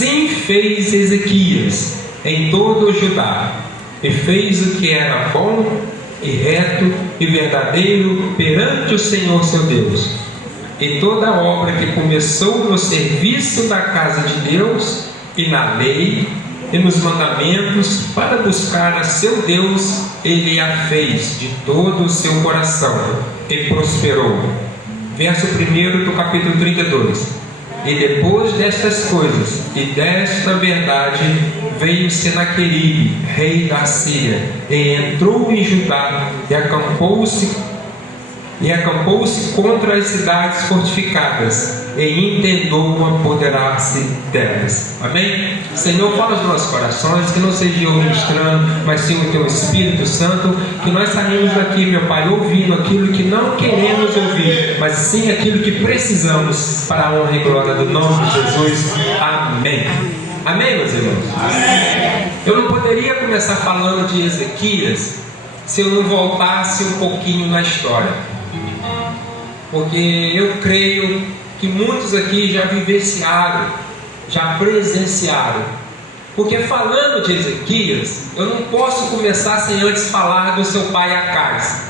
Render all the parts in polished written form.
Assim fez Ezequias em todo o Judá, e fez o que era bom e reto e verdadeiro perante o Senhor seu Deus. E toda a obra que começou no serviço da casa de Deus, e na lei, e nos mandamentos, para buscar a seu Deus, ele a fez de todo o seu coração, e prosperou. Verso 1 do capítulo 32. E depois destas coisas, e desta verdade, veio Senaqueribe, rei da Síria, e entrou em Judá, e acampou-se contra as cidades fortificadas, e intentou apoderar-se delas. Amém? Senhor, fala aos nossos corações, que não seja eu ministrando, mas sim o Teu Espírito Santo, que nós saímos daqui, meu Pai, ouvindo aquilo que não queremos ouvir, mas sim aquilo que precisamos, para a honra e glória do nome de Jesus. Amém. Amém, meus irmãos? Amém. Eu não poderia começar falando de Ezequias se eu não voltasse um pouquinho na história, porque eu creio que muitos aqui já vivenciaram, já presenciaram. Porque falando de Ezequias, eu não posso começar sem antes falar do seu pai Acais,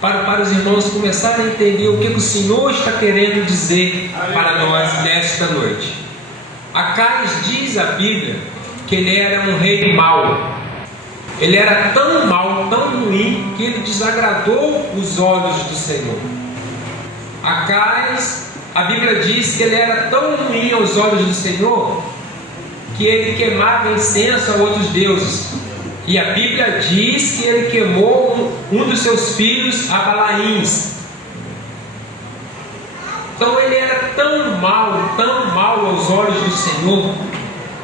para os irmãos começarem a entender o que o Senhor está querendo dizer para nós nesta noite. Acais, diz a Bíblia, que ele era um rei mau. Ele era tão mau, tão ruim, que ele desagradou os olhos do Senhor. Acais, a Bíblia diz que ele era tão ruim aos olhos do Senhor, que ele queimava incenso a outros deuses. E a Bíblia diz que ele queimou um dos seus filhos a Balaíns. Então ele era tão mal aos olhos do Senhor,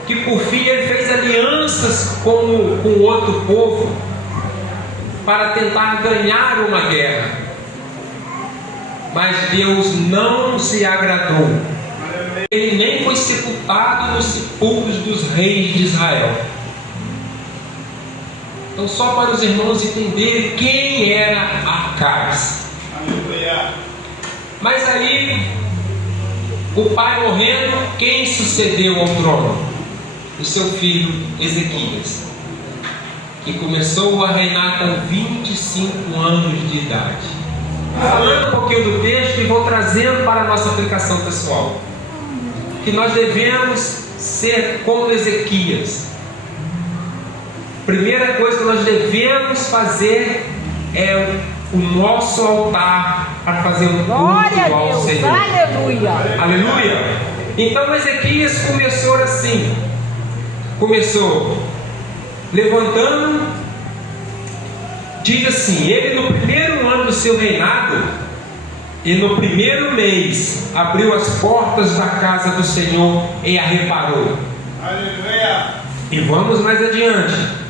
que por fim ele fez alianças com outro povo para tentar ganhar uma guerra. Mas Deus não se agradou. Ele nem foi sepultado nos sepulcros dos reis de Israel. Então, só para os irmãos entenderem quem era Acais. Mas aí, o pai morrendo, quem sucedeu ao trono? O seu filho Ezequias, que começou a reinar com 25 anos de idade. Falando um pouquinho do texto e vou trazendo para a nossa aplicação pessoal, que nós devemos ser como Ezequias. Primeira coisa que nós devemos fazer é o nosso altar para fazer um culto ao Senhor. Aleluia! Aleluia! Então Ezequias começou assim. Começou levantando, diz assim: ele no primeiro ano do seu reinado, e no primeiro mês, abriu as portas da casa do Senhor e a reparou. Aleluia! E vamos mais adiante.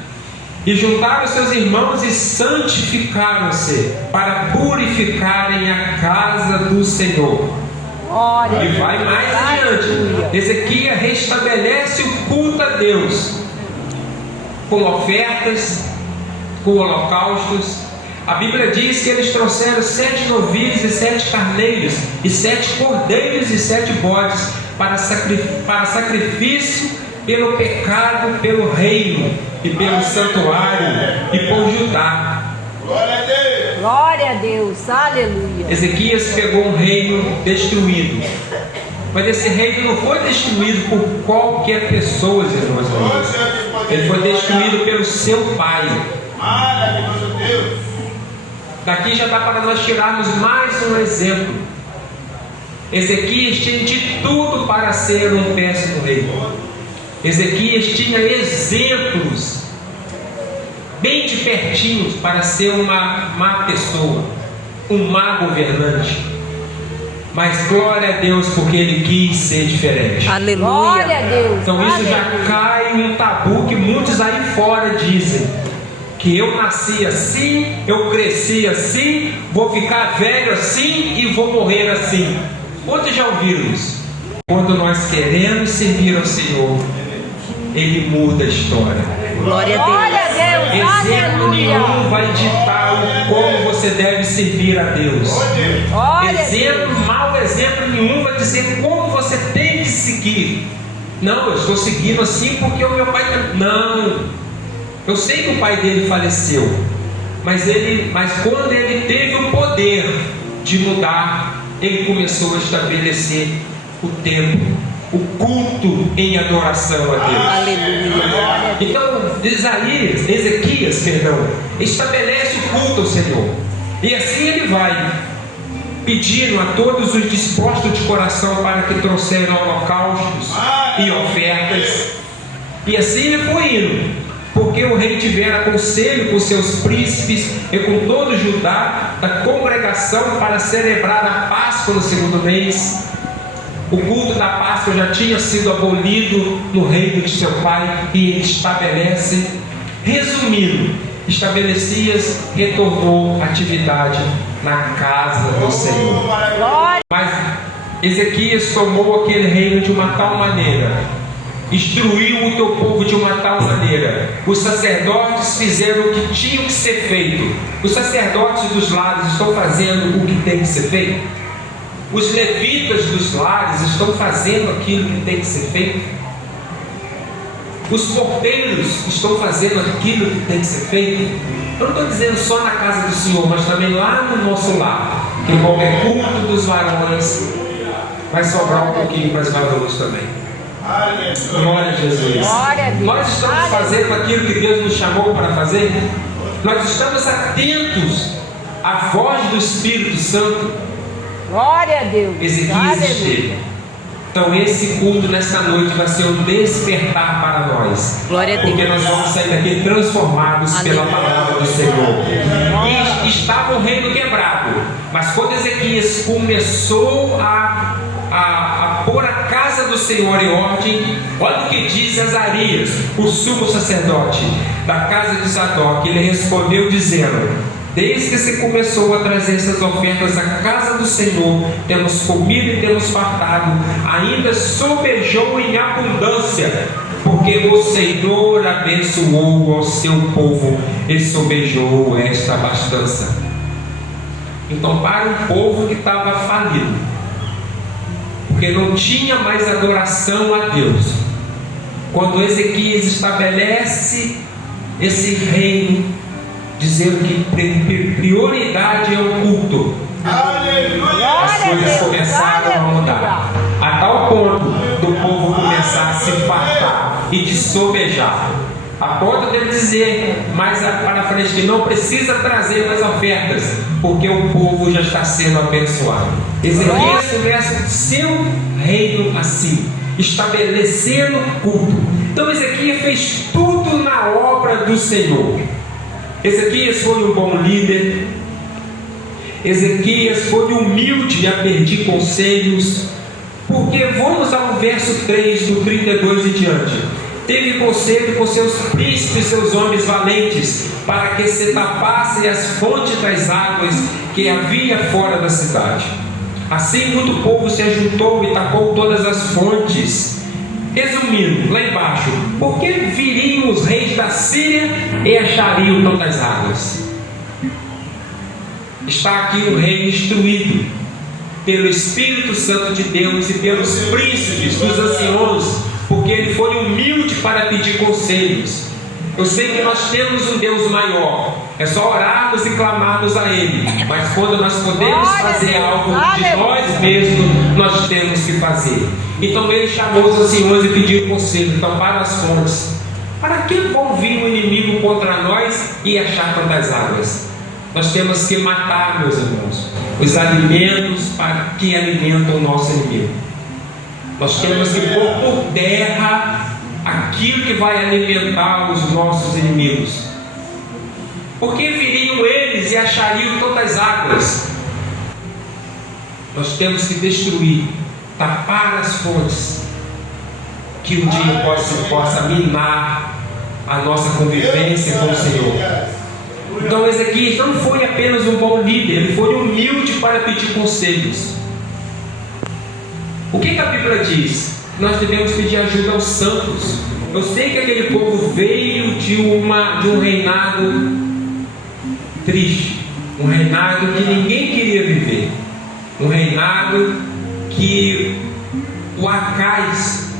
E juntaram seus irmãos e santificaram-se para purificarem a casa do Senhor. E vai mais adiante. Ezequias restabelece o culto a Deus com ofertas, com holocaustos. A Bíblia diz que eles trouxeram 7 novilhos e 7 carneiros, e 7 cordeiros e 7 bodes para sacrifício pelo pecado, pelo reino e pelo santuário e por Judá. Glória a Deus! Glória a Deus! Aleluia! Ezequias pegou um reino destruído, mas esse reino não foi destruído por qualquer pessoa, irmãos. Ele foi destruído pelo seu pai. Daqui já dá para nós tirarmos mais um exemplo. Ezequias tinha de tudo para ser um péssimo rei. Ezequias tinha exemplos bem de pertinho para ser uma má pessoa, um má governante. Mas glória a Deus, porque ele quis ser diferente. Aleluia! Glória a Deus! Então isso já cai em um tabu que muitos aí fora dizem: que eu nasci assim, eu cresci assim, vou ficar velho assim e vou morrer assim. Quantos já ouviram isso? Quando nós queremos servir ao Senhor, Ele muda a história. Glória a Deus! Exemplo nenhum vai ditar como você deve servir a Deus. Mau exemplo nenhum vai dizer como você tem que seguir. Não, eu estou seguindo assim porque o meu pai... Não, eu sei que o pai dele faleceu, mas quando ele teve o poder de mudar, ele começou a estabelecer o templo, o culto em adoração a Deus. Aleluia. Então Ezequias, estabelece o culto ao Senhor. E assim ele vai pedindo a todos os dispostos de coração para que trouxeram holocaustos e ofertas. E assim ele foi indo, porque o rei tivera conselho com seus príncipes e com todo Judá da congregação para celebrar a Páscoa no segundo mês. O culto da Páscoa já tinha sido abolido no reino de seu pai, e ele estabelece. Resumindo, Estabelecias retornou à atividade na casa do Senhor. Mas Ezequias tomou aquele reino de uma tal maneira, instruiu o teu povo de uma tal maneira. Os sacerdotes fizeram o que tinha que ser feito. Os sacerdotes dos lares estão fazendo o que tem que ser feito. Os levitas dos lares estão fazendo aquilo que tem que ser feito. Os porteiros estão fazendo aquilo que tem que ser feito. Eu não estou dizendo só na casa do Senhor, mas também lá no nosso lar, que em qualquer culto dos varões vai sobrar um pouquinho para as varoas também. Glória a Jesus. Nós estamos fazendo aquilo que Deus nos chamou para fazer. Nós estamos atentos à voz do Espírito Santo. Glória a Deus. Ezequias esteve. Então esse culto nesta noite vai ser um despertar para nós. Glória a Deus. Porque nós vamos sair daqui transformados pela palavra do Senhor. E estava o reino quebrado. Mas quando Ezequias começou a pôr a casa do Senhor em ordem, olha o que diz Azarias, o sumo sacerdote da casa de Zadok. Ele respondeu dizendo: desde que se começou a trazer essas ofertas à casa do Senhor, temos comido e temos fartado, ainda sobejou em abundância, porque o Senhor abençoou ao seu povo e sobejou esta abastança. Então, para um povo que estava falido, porque não tinha mais adoração a Deus, quando Ezequias estabelece esse reino, dizendo que prioridade é o culto, as coisas começaram a mudar, a tal ponto do povo começar a se fartar e de sobejar, a ponto de dizer mais para frente que não precisa trazer mais ofertas, porque o povo já está sendo abençoado. Ezequias começa o seu reino assim, estabelecendo culto. Então Ezequias fez tudo na obra do Senhor. Ezequias foi um bom líder. Ezequias foi humilde a pedir conselhos. Porque vamos ao verso 3 do 32 em diante. Teve conselho com seus príncipes, seus homens valentes, para que se tapassem as fontes das águas que havia fora da cidade. Assim muito povo se ajuntou e tapou todas as fontes. Resumindo, lá embaixo, por que viriam os reis da Síria e achariam tantas águas? Está aqui um rei instruído pelo Espírito Santo de Deus e pelos príncipes, dos anciãos, porque ele foi humilde para pedir conselhos. Eu sei que nós temos um Deus maior, é só orarmos e clamarmos a Ele, mas quando nós podemos fazer algo de nós mesmos, nós temos que fazer. Então ele chamou os anciãos e pediu conselho. Então, para as fontes, para que vão vir o inimigo contra nós e achar tantas águas? Nós temos que matar, meus irmãos, os alimentos que alimentam o nosso inimigo. Nós temos que pôr por terra aquilo que vai alimentar os nossos inimigos. Porque viriam eles e achariam tantas águas? Nós temos que destruir, tapar as fontes, que um dia possa minar a nossa convivência com o Senhor. Então Ezequias não foi apenas um bom líder, ele foi humilde para pedir conselhos. O que a Bíblia diz? Nós devemos pedir ajuda aos santos. Eu sei que aquele povo veio de um reinado triste, um reinado que ninguém queria viver, um reinado que O Acais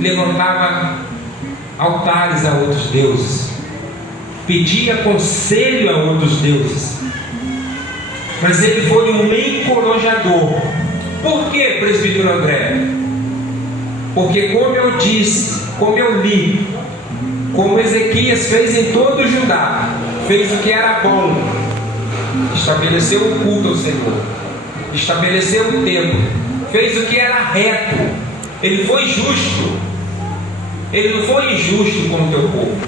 levantava altares a outros deuses, pedia conselho a outros deuses, mas ele foi um encorajador. Por que, presbítero André? Porque como eu disse, como eu li, como Ezequias fez em todo o Judá, fez o que era bom, estabeleceu o culto ao Senhor, estabeleceu o templo, fez o que era reto, ele foi justo, ele não foi injusto com o teu povo,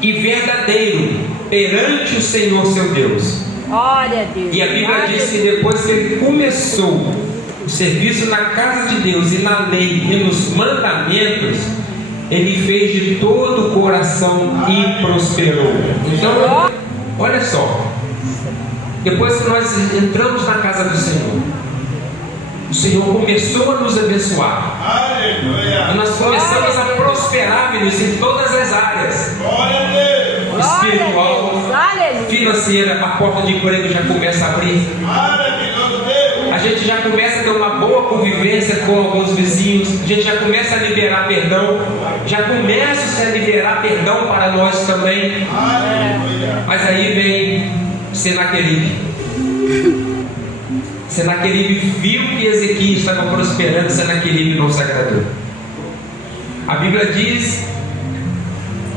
e verdadeiro perante o Senhor seu Deus. Glória a Deus. E a Bíblia diz que depois que ele começou o serviço na casa de Deus e na lei e nos mandamentos, ele fez de todo o coração e prosperou. Então, olha só, depois que nós entramos na casa do Senhor, o Senhor começou a nos abençoar. Aleluia. E nós começamos a prosperar, filhos, em todas as áreas. Glória a Deus. Espiritual, financeira, a porta de emprego já começa a abrir. A gente já começa a ter uma boa convivência com alguns vizinhos. A gente já começa a liberar perdão. Já começa a liberar perdão para nós também. Mas aí vem Senaqueribe. Senaqueribe viu que Ezequias estava prosperando. Senaqueribe não se agradou. A Bíblia diz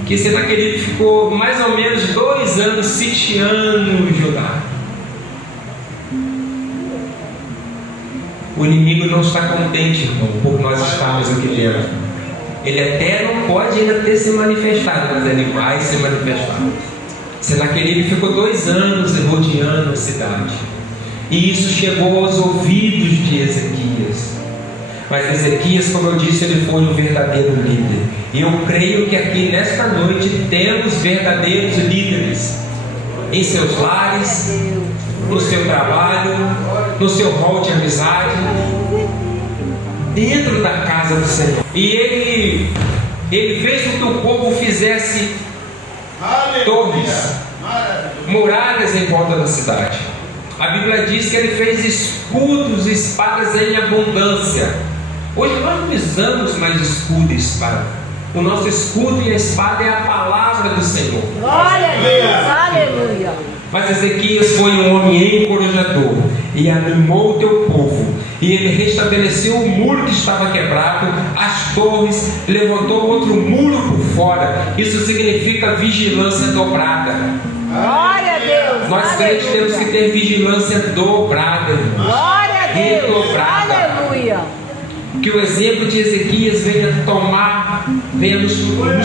que Senaqueribe ficou mais ou menos 2 anos sitiando Judá. O inimigo não está contente, irmão, por nós estarmos aqui dentro. Ele até não pode ainda ter se manifestado, mas ele vai se manifestar. Senaqueribe ficou 2 anos rodeando a cidade, e isso chegou aos ouvidos de Ezequias. Mas Ezequias, como eu disse, ele foi um verdadeiro líder. E eu creio que aqui nesta noite temos verdadeiros líderes em seus lares, no seu trabalho, no seu rol de amizade, dentro da casa do Senhor. E ele fez com que o povo fizesse torres, muralhas em volta da cidade. A Bíblia diz que ele fez escudos e espadas em abundância. Hoje nós não usamos mais escudo e espada. O nosso escudo e a espada é a palavra do Senhor. Glória a Deus, aleluia. Mas Ezequias foi um homem encorajador e animou o teu povo. E ele restabeleceu o muro que estava quebrado, as torres, levantou outro muro por fora. Isso significa vigilância dobrada. Glória a Deus. Nós crentes temos que ter vigilância dobrada. Glória a Deus. Redobrada. Aleluia. Que o exemplo de Ezequias venha nos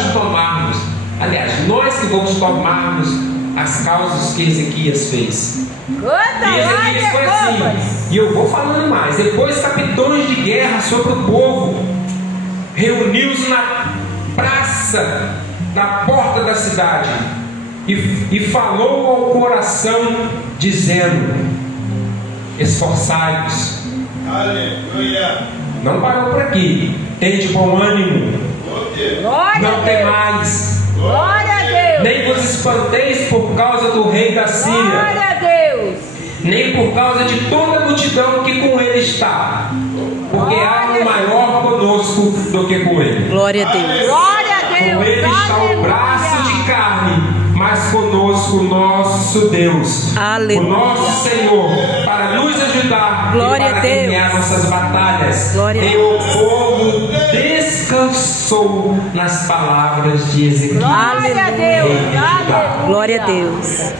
tomarmos. Aliás, nós que vamos tomarmos as causas que Ezequias fez. E Ezequias foi assim. E eu vou falando mais. Depois, capitães de guerra sobre o povo reuniu-se na praça da porta da cidade e falou ao coração, dizendo: esforçai-vos. Aleluia. Não parou por aqui. Tende bom ânimo. Não temais. Glória a Deus. Nem vos espanteis por causa do rei da Síria. Glória a Deus. Nem por causa de toda a multidão que com ele está. Porque há um maior conosco do que com ele. Glória a Deus. Glória a Deus. Com ele está o braço de carne, mas conosco o nosso Deus. Aleluia. O nosso Senhor, para nos ajudar. Glória e para ganhar nossas batalhas. Glória e o povo descansou nas palavras de Ezequias. Glória a Deus. Glória a Deus.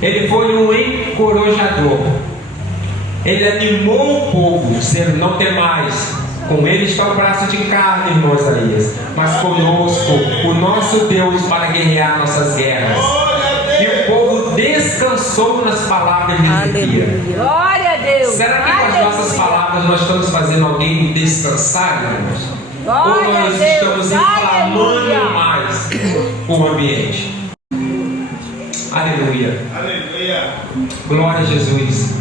Ele foi um encorajador. Ele animou o povo, dizendo: não temais. Com ele está o braço de carne, irmão Isaías, mas conosco o nosso Deus para guerrear nossas guerras. E o povo descansou nas palavras de Ezequias. Glória a Deus. Será que com as nossas palavras nós estamos fazendo alguém descansar, irmãos? Ou nós estamos inflamando mais o ambiente? Aleluia. Aleluia. Glória a Jesus.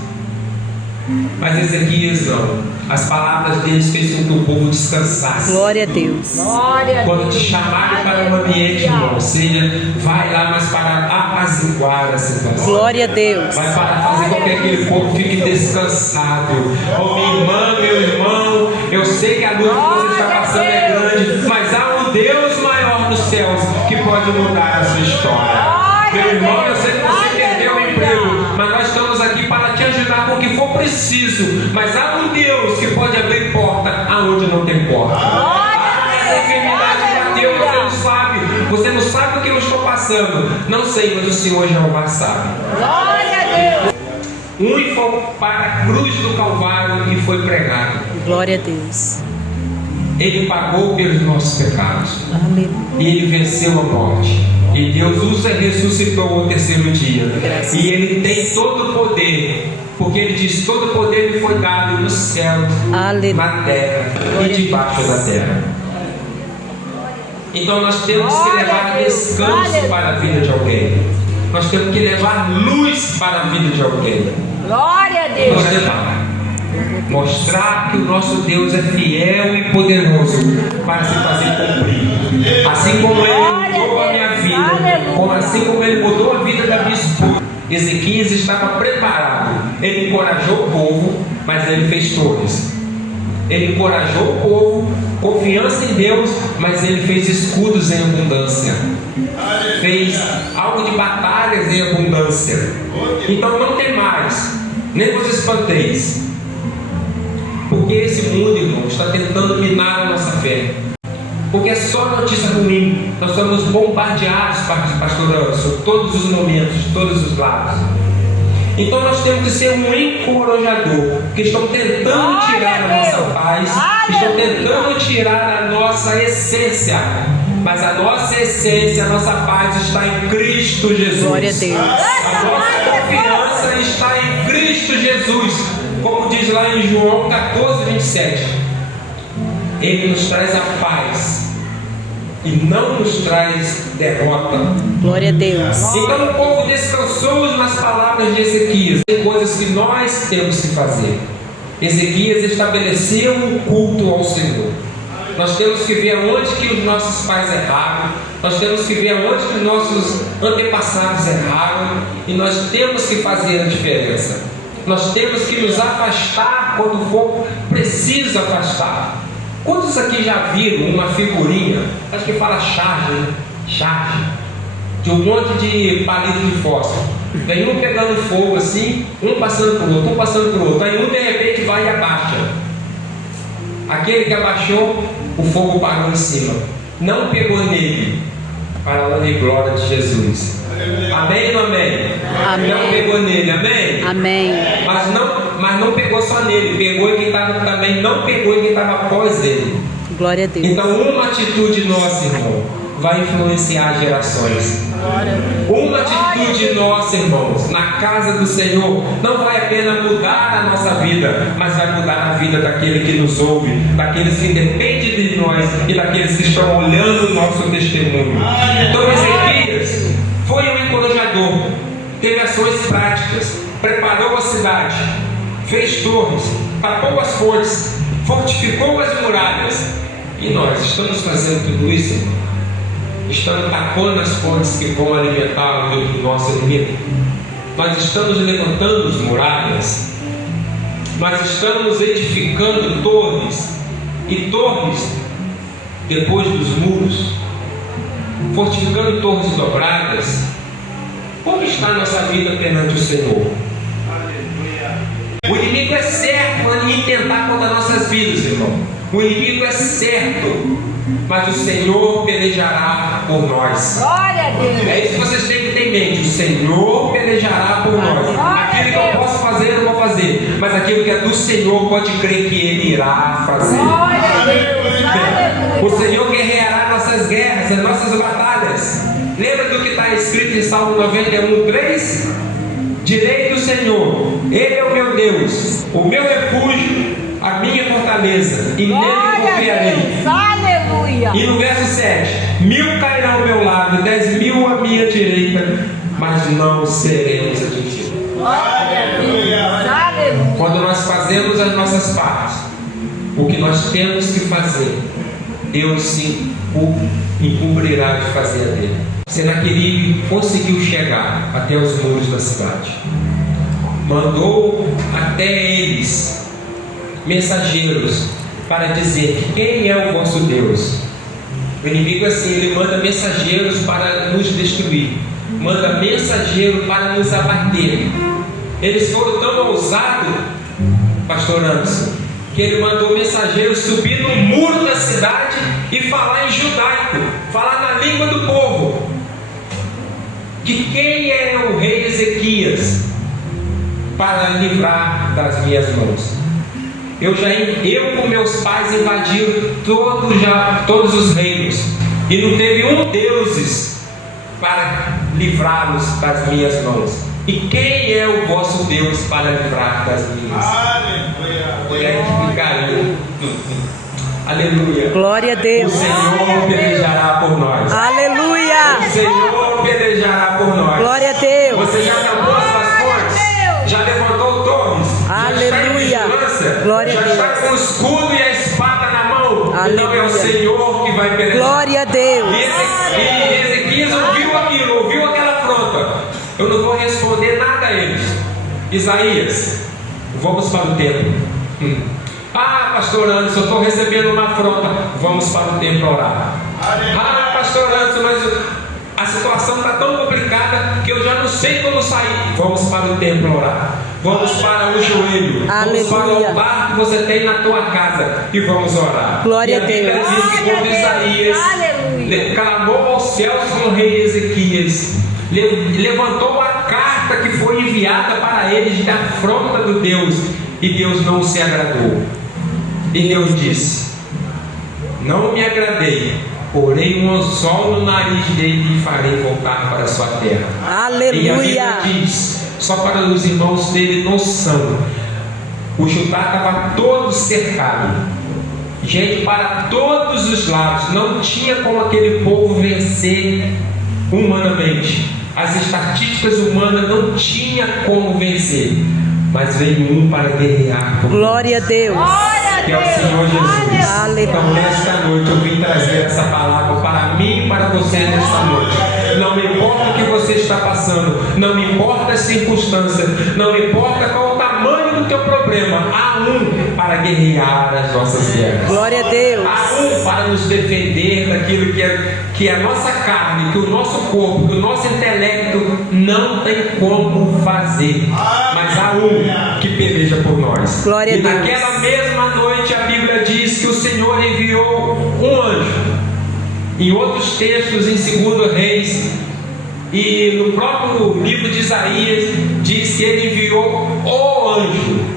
Mas Ezequias não. As palavras deles fez com que o povo descansasse. Glória a Deus. Glória a Deus. Quando te chamarem para um ambiente, irmão, seja, vai lá, mas para apaziguar a situação. Glória a Deus. Vai para fazer com que aquele povo fique descansado. Oh, minha irmã, meu irmão, eu sei que a luta que você está passando é grande, mas há um Deus maior nos céus que pode mudar a sua história. Meu irmão, eu sei que você perdeu o emprego, mas nós estamos aqui para te ajudar com o que for preciso. Mas há um Deus que pode abrir porta aonde não tem porta. A enfermidade bateu, você não sabe. Você não sabe o que eu estou passando. Não sei, mas o Senhor Jeová sabe. Glória a Deus. Um foi para a cruz do Calvário e foi pregado. Glória a Deus. Ele pagou pelos nossos pecados. Aleluia. E ele venceu a morte. E Deus usa e ressuscitou ao terceiro dia. Graças E ele tem todo o poder. Porque ele diz: todo o poder me foi dado no céu, Aleluia. na terra e debaixo da terra. Então nós temos que levar descanso para a vida de alguém. Nós temos que levar luz para a vida de alguém. Glória a Deus. Nós temos mostrar que o nosso Deus é fiel e poderoso para se fazer cumprir. Assim como Ele mudou a minha vida, assim como Ele mudou a vida da minha esposa. Ezequias estava preparado. Ele encorajou o povo, mas ele fez torres. Ele encorajou o povo, confiança em Deus, mas ele fez escudos em abundância. Fez algo de batalhas em abundância. Então não tem mais, nem vos espanteis. Porque esse mundo, irmão, está tentando minar a nossa fé. Porque é só notícia ruim. Nós somos bombardeados, pastor Anderson, todos os momentos, todos os lados. Então nós temos que ser um encorajador, que estão tentando tirar a nossa paz, estão tentando tirar a nossa essência. Mas a nossa essência, a nossa paz está em Cristo Jesus. Glória a Deus. A nossa confiança está em Cristo Jesus. Como diz lá em João 14, 27. Ele nos traz a paz e não nos traz derrota. Glória a Deus. Então o povo descansou nas palavras de Ezequias. Tem coisas que nós temos que fazer. Ezequias estabeleceu um culto ao Senhor. Nós temos que ver onde que os nossos pais erraram. Nós temos que ver onde que os nossos antepassados erraram. E nós temos que fazer a diferença. Nós temos que nos afastar quando for preciso afastar. Quantos aqui já viram uma figurinha, acho que fala charge, né? Charge, de um monte de palito de fósforo. Vem um pegando fogo assim, um passando para o outro, um passando para o outro. Aí um de repente vai e abaixa. Aquele que abaixou, o fogo parou em cima. Não pegou nele, para a honra e glória de Jesus. Amém ou não amém? Amém. Não pegou nele, amém? Amém. Mas não pegou só nele, pegou e quem estava também, não pegou e quem estava após ele. Glória a Deus. Então uma atitude nossa, irmão, vai influenciar gerações. Uma atitude nossa, irmãos, na casa do Senhor, não vai apenas mudar a nossa vida, mas vai mudar a vida daquele que nos ouve, daqueles que dependem de nós e daqueles que estão olhando o nosso testemunho. Então Ezequias foi um encorajador, teve ações práticas, preparou a cidade, fez torres, tapou as fontes, fortificou as muralhas. E nós estamos fazendo tudo isso, irmão? Estamos tapando as fontes que vão alimentar o nosso inimigo? Nós estamos levantando as muralhas? Nós estamos edificando torres? E torres depois dos muros? Fortificando torres dobradas? Como está a nossa vida perante o Senhor? O inimigo é certo em tentar contra nossas vidas, irmão. O inimigo é certo, mas o Senhor pelejará por nós. Glória a Deus. É isso que vocês têm que ter em mente. O Senhor pelejará por nós. Aquilo que eu posso fazer, eu não vou fazer. Mas aquilo que é do Senhor, pode crer que Ele irá fazer. Glória a Deus. O Senhor guerreará nossas guerras, as nossas batalhas. Lembra do que está escrito em Salmo 91:3? Direi do Senhor, Ele é o meu Deus, o meu refúgio, a minha fortaleza, e nele confiarei. Aleluia. E no verso 7, 1000 cairão ao meu lado, 10.000 à minha direita, mas não seremos atingidos. Glória a Deus. Aleluia. Aleluia. Quando nós fazemos as nossas partes, o que nós temos que fazer, Deus se encobrirá de fazer a dele. Senaqueribe conseguiu chegar até os muros da cidade. Mandou até eles mensageiros para dizer: quem é o vosso Deus? O inimigo assim, ele manda mensageiros para nos destruir, manda mensageiro para nos abater. Eles foram tão ousados, pastor Anderson, que ele mandou mensageiros subir no muro da cidade e falar em judaico, falar na língua do povo, de quem é o rei Ezequias, para livrar das minhas mãos. Eu com meus pais invadiram todos os reinos, e não teve um deuses para livrá-los das minhas mãos. E quem é o vosso Deus para livrar das minhas? Aleluia. Aleluia. Glória a Deus. O Senhor pelejará por nós. Aleluia. O Senhor pelejará por nós. Glória a Deus. Você já acabou as suas fontes? Já levantou torres? Aleluia. Glória já a Deus. está com o escudo e a espada na mão? Aleluia. Então é o Senhor que vai pelejar. Glória a Deus. E Ezequias ouviu aquilo, ouviu aquela afronta. Eu não vou responder nada a eles. Isaías, vamos para o templo. Ah, pastor Anderson, eu estou recebendo uma afronta. Vamos para o templo orar. Ah, pastor Anderson, mas a situação está tão complicada que eu já não sei como sair. Vamos para o templo orar. Vamos para o joelho. Aleluia. Vamos para o altar que você tem na tua casa e vamos orar. Glória a Bíblia a Deus. diz que quando Isaías clamou aos céus com o rei Ezequias, levantou a carta que foi enviada para eles da afronta do Deus, e Deus não se agradou. E Deus disse: não me agradei, porém um anzol no nariz dele e farei voltar para a sua terra. Aleluia. E a Bíblia diz, só para os irmãos terem noção, o Judá estava todo cercado, gente para todos os lados, não tinha como aquele povo vencer humanamente. As estatísticas humanas não tinha como vencer, mas veio um para guerrear. Glória a Deus. Que é o Senhor Jesus. Aleluia. Então nesta noite eu vim trazer essa palavra para mim e para você nesta noite. Não me importa o que você está passando, não me importa as circunstâncias, não me importa qual o tamanho do teu problema. Há um para guerrear as nossas guerras. Glória a Deus. Há um para nos defender daquilo que a nossa carne, que o nosso corpo, que o nosso intelecto não tem como fazer. Mas há um que peleja por nós. Glória a Deus. Naquela mesma noite a Bíblia diz que o Senhor enviou um anjo. Em outros textos, em 2 Reis e no próprio livro de Isaías, diz que ele enviou o anjo.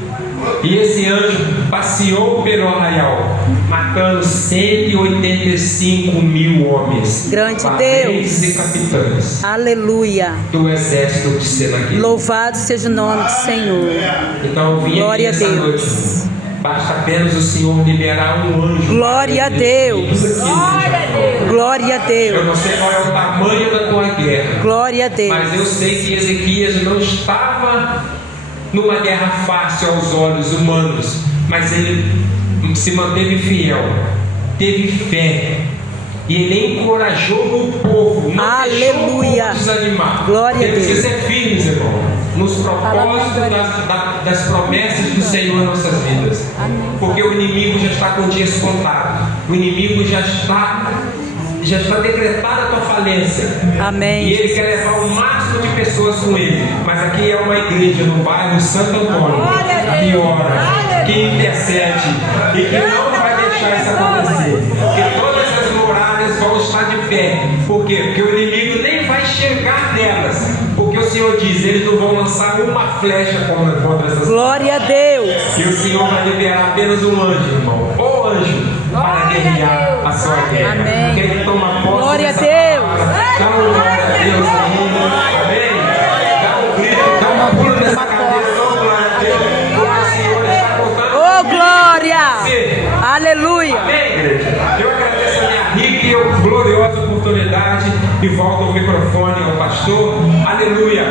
E esse anjo passeou pelo arraial, matando 185 mil homens, grande valentes Deus e capitães. Aleluia. Do exército de Senaqueribe. Louvado seja o nome do Senhor. Então eu vim Glória aqui a nessa Deus. noite. Basta apenas o Senhor liberar um anjo. Glória a Deus. Glória a Deus. Glória a Eu Deus. não sei qual é o tamanho da tua guerra, Glória a Deus. mas eu sei que Ezequias não estava numa guerra fácil aos olhos humanos, mas ele se manteve fiel, teve fé, e ele encorajou o povo, não Aleluia. deixou o povo desanimar. Glória a Temos que Deus. ser firmes, irmão, nos propósitos das promessas do Senhor em nossas vidas, porque o inimigo já está com dias contados, o inimigo já está decretada a tua falência. Amém. E ele quer levar o máximo de pessoas com ele. Mas aqui é uma igreja no bairro Santo Antônio que ora, que intercede e que não vai deixar isso acontecer. Porque todas as muralhas vão estar de pé. Por quê? Porque o inimigo nem vai chegar nelas. Porque o Senhor diz, eles não vão lançar uma flecha contra essas. Glória a Deus. E o Senhor vai liberar apenas um anjo, irmão. O anjo para guerrear a sua guerra. Amém. Quem toma posse Glória a dessa Deus. palavra, dá um glória a Deus ainda. Amém. Dá um grito, dá uma pulo nessa cadeira. Oh, glória a Deus. O Senhor está contando. Oh, glória. Você. Aleluia. Amém, igreja. Eu agradeço a minha rica e gloriosa oportunidade e volto ao microfone ao pastor. Aleluia.